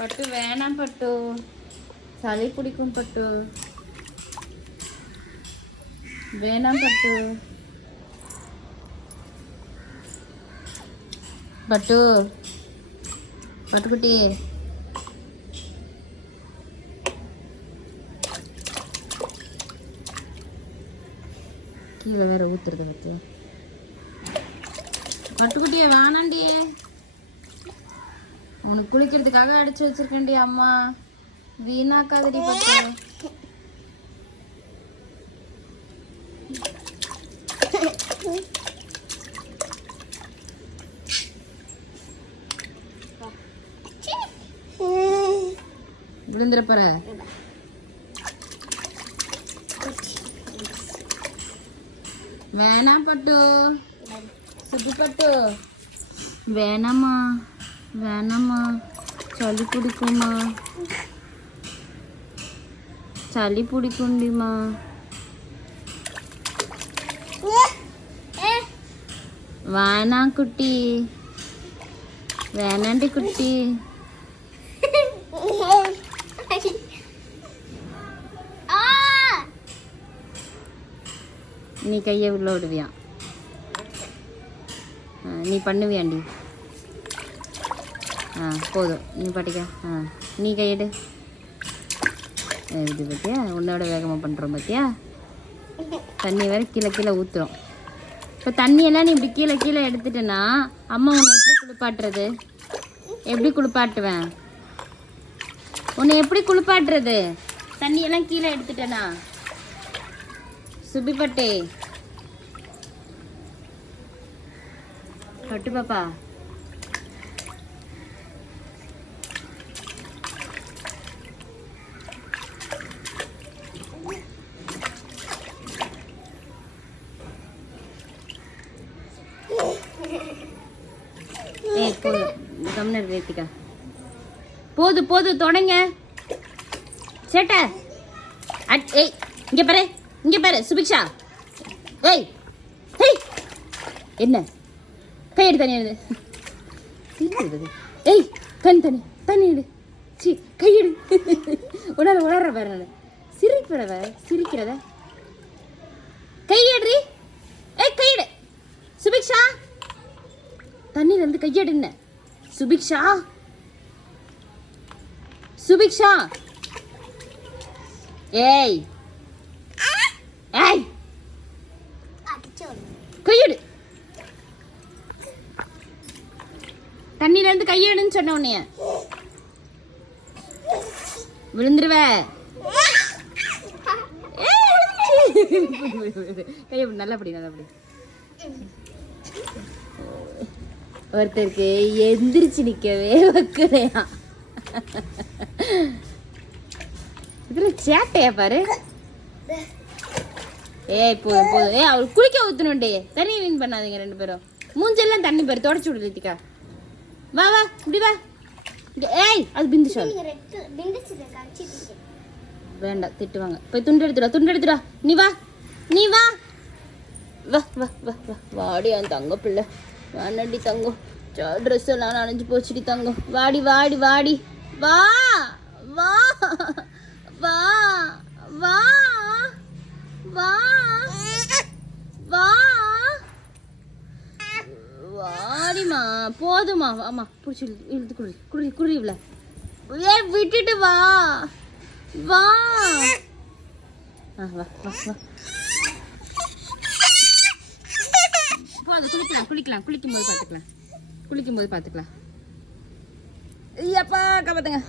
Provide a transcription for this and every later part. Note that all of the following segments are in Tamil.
பட்டு வேணாம் பட்டு, சளி பிடிக்கும் பட்டு, வேணாம் பட்டு. பட்டு பட்டுக்குட்டி கீழே வேற ஊத்துறது பத்தியா. பட்டுக்குட்டியே வேணாண்டியே, உனக்கு குளிக்கிறதுக்காக அடிச்சு வச்சிருக்கேன்டி அம்மா, வீணாக்காதடி பட்டு. விழுந்துற போற. வேணாம் பட்டு, சுப்பு பட்டு வேணாம்மா, வேணாம்மா, சளி பிடிக்குமா, சளி பிடிக்குண்டிமா. வேணாம் குட்டி, வேணாண்டி குட்டி. நீ கையை உள்ள விடுவியா? நீ பண்ணுவியாண்டி? போதும், நீ பாட்டிக்க. நீ கையெடு. இது பார்த்தியா, உன்னோட வேகமாக பண்ணுறோம் பார்த்தியா. தண்ணி வேற கீழே கீழே ஊற்றுறோம். இப்போ தண்ணியெல்லாம் நீ இப்படி கீழே கீழே எடுத்துட்டேன்னா அம்மா உன்னை எப்படி குளிப்பாட்டுறது? எப்படி குளிப்பாட்டுவேன் உன்னை? எப்படி குளிப்பாட்டுறது தண்ணியெல்லாம் கீழே எடுத்துட்டேனா? சுபி பட்டே, பட்டு பாப்பா, போதும் கம்னர் வேத்திக்கா. போதும் போதும் தொடங்க சேட்டை. ஏய் இங்கே பாரு, இங்கே பாரு சுபிக்ஷா. ஏய் ஏய் என்ன கையெடு, தண்ணி எடு. ஏய் தண்ணி தண்ணி தண்ணி எடு. சி கையெடு. உணர்ற பாரு, நான் சிரிக்கிறத சிரிக்கிறத. கையெடுறி. ஏய் கையெடு சுபிக்ஷா. தண்ணியில இருந்து கையெடுங்க சுபிக்ஷா. சுபிக்ஷா ஏய் ஏய் கையெடு. தண்ணியில இருந்து கையெடுன்னு சொன்ன உன்னைய விழுந்துருவ. கைய நல்லபடி நல்லபடி. ஒருத்தருக்கு எந்திரிச்சு நிக்கவே வைக்கலையா? இதுல சேட்டையா பாரு. ஏய் போதும் போதும். ஏய் அவள் குளிக்க ஊத்தணும்டே. தண்ணி வீண் பண்ணாதீங்க ரெண்டு பேரும். மூஞ்செல்லாம் தண்ணி பாரு, தொடச்சு விடு ரித்திகா. வா வா இப்படி வா. ஏய் அது பிந்து சொல். வேண்டாம் திட்டுவாங்க. போய் துண்டு எடுத்துடா, துண்டு எடுத்துடா. நீ வா நீ வா வா வா வா வா. வாடி அந்த தங்க பிள்ளை. வாடி தங்கம். ட்ரெஸ் எல்லாம் நனைஞ்சு போச்சுடி தங்கம். வாடி வாடி வாடி. வா வா வா வா வா வா வாடிமா. போதுமா? ஆமா பிடிச்சி இழுத்து குடி குடி குடி. இவ்வளோ ஏ விட்டுட்டு வா வா. வா வா வா. குளிக்கலாம் குளிக்கலாம். குளிக்கும்போது பார்த்துக்கலாம், குளிக்கும்போது பார்த்துக்கலாம். ஐயப்பா காப்பாத்துங்க.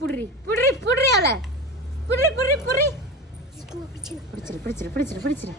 புடுறி புடுறி புடுறி. அவளை புடுறி புடுறி புடுறி. பிடிச்சிரு பிடிச்சிரு பிடிச்சிரு பிடிச்சிரு.